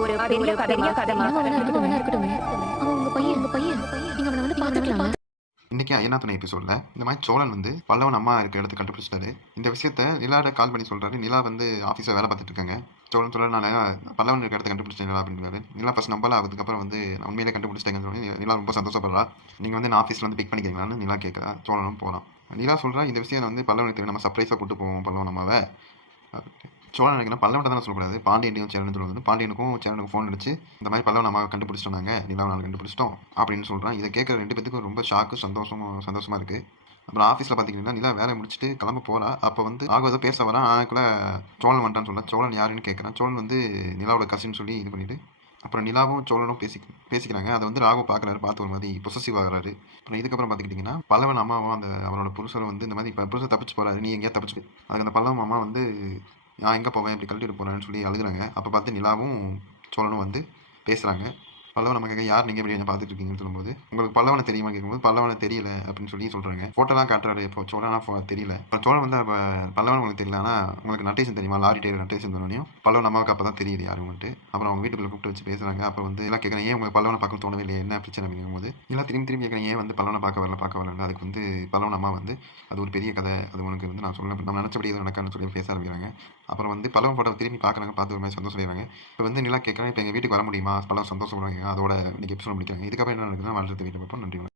ஒரு பெரிய கதைமா இருக்கட்டும். அவன் உங்க பையன் நீங்க அவனை வந்து பார்த்துக்கலாம். இன்னைக்கு ஐயனா துணை எபிசோடில் இந்த மாதிரி சோழன் வந்து பல்லவன் அம்மா இருக்க இடத்த கண்டுபிடிச்சிட்டாரு. இந்த விஷயத்த நிலாட கால் பண்ணி சொல்கிறாரு. நிலா வந்து ஆஃபீஸில் வேலை பார்த்துட்டு இருக்காங்க. சோழன் சொல்கிறார், நான் பல்லவன் இருக்க இடத்த கண்டுபிடிச்சேன் நிலா அப்படின்றாரு. நிலா ஃபர்ஸ்ட் நம்பல, அதுக்கப்புறம் வந்து உண்மையிலே கண்டுபிடிச்சிட்டேங்கன்னு சொல்லி நிலா ரொம்ப சந்தோஷப்படுறா. நீங்கள் வந்து நான் ஆஃபீஸில் வந்து பிக் பண்ணிக்கிறீங்களான்னு நிலா கேட்குறா. சோழனும் போகிறான். நிலா சொல்கிறா, இந்த விஷயம் வந்து பல்லவனுக்கு தெரியும், நம்ம சர்ப்ரைஸாக கூட்டு போவோம் பல்லவன் அம்மாவை. சோழன் நினைக்கிறேன் பல்லவன் தானே சொல்லக்கூடாது, பாண்டியனையும் சேரன் சொல்லுவது. பாண்டியனுக்கும் சேரனுக்கும் ஃபோன் அடிச்சு இந்த மாதிரி பல்லவன் அம்மாவை கண்டுபிடிச்சிட்டோம், நிலாவை நாங்கள் கண்டுபிடிச்சிட்டோம் அப்படின்னு சொல்கிறான். இதை கேட்குற ரெண்டு பேத்துக்கும் ரொம்ப ஷாக்கு சந்தோஷமாக இருக்குது. அப்புறம் ஆஃபீஸில் பார்த்திங்கன்னா நிலா வேலை முடிச்சுட்டு கிளம்ப போகிறா. அப்போ வந்து ஆக ஏதோ பேச வரான். அதுக்குள்ளே சோழன் வந்துட்டான்னு சொல்ல. சோழன் யாருன்னு கேட்குறான். சோழன் வந்து நிலாவோட கசின்னு சொல்லி இது பண்ணிவிட்டு அப்புறம் நிலாவும் சோழனும் பேசிக்கிறாங்க. அதை வந்து ராகு பார்க்குறாரு. பார்த்து ஒரு மாதிரி பொசசிவ் ஆகிறாரு. அப்புறம் இதுக்கப்புறம் பார்த்துக்கிட்டிங்கன்னா பல்லவன் அம்மாவும் அவரோட புருஷரும் வந்து இந்த மாதிரி இப்போ புருஷன் தப்பிச்சு போகிறாரு, நீ எங்கேயா தப்பிச்சு. அதுக்கு அந்த பல்லவன் அம்மா வந்து நான் எங்கே போவேன், இப்படி கழட்டிட்டு போகிறேன்னு சொல்லி அழுகுறாங்க. அப்போ பார்த்து நிலாவும் சோழனும் வந்து பேசுகிறாங்க. பல்லவன் நம்ம கேட்க, யார் நீங்கள் எப்படி என்ன பார்த்துட்டு இருக்கீங்கன்னு சொல்லும்போது, உங்களுக்கு பல்லவனை தெரியுமா கேட்கும்போது பல்லவனை தெரியல அப்படின்னு சொல்லி சொல்கிறாங்க. ஃபோட்டோலாம் காட்டுறாரு. இப்போ சோழனா தெரியல. இப்போ சோழன் வந்து அப்போ பல்லவன் உங்களுக்கு தெரியல, ஆனால் உங்களுக்கு நட்டேசன் தெரியுமா, லாரி டேர் நட்டேசன் சொன்னோனையும் பல்லவன் அம்மாவுக்கு அப்போ தான் தெரியுது யாருன்ட்டு. அப்புறம் அவங்க வீட்டுக்குள்ளே கூப்பிட்டு வச்சு பேசுகிறாங்க. அப்போ வந்து எல்லாம் கேட்குறேன், ஏன் உங்களுக்கு பல்லவனை பார்க்க தோணவே இல்லை, என்ன பிரச்சனை அப்படிங்கும்போது எல்லாம் திரும்பி கேட்குறேன், ஏன் வந்து பல்லவனை பார்க்க வரல. அதுக்கு வந்து பல்லவன் அம்மா வந்து அது ஒரு பெரிய கதை, அது உனக்கு வந்து நான் சொல்ல நம்ம நினச்சபடி எதுவும் நடக்கான்னு சொல்லி பேச ஆரம்பிக்கிறாங்க. அப்புறம் வந்து பல்லவன் ஃபோட்டோ திரும்பி பார்க்குறாங்க. பார்த்து ஒரு மாதிரி சந்தோஷம் செய்கிறாங்க. இப்போ வந்து நிலா கேட்குறேன், இப்போ எங்கள் வீட்டுக்கு வர முடியுமா, பல்லவன் சந்தோஷப்படுவாங்க. அதோட இன்னைக்கு எபிசோட் முடிக்கிறாங்க. இதுக்கப்புறம் என்ன நடக்குதுன்னா வாழ்த்து வீட்டை பார்ப்போம். நன்றி.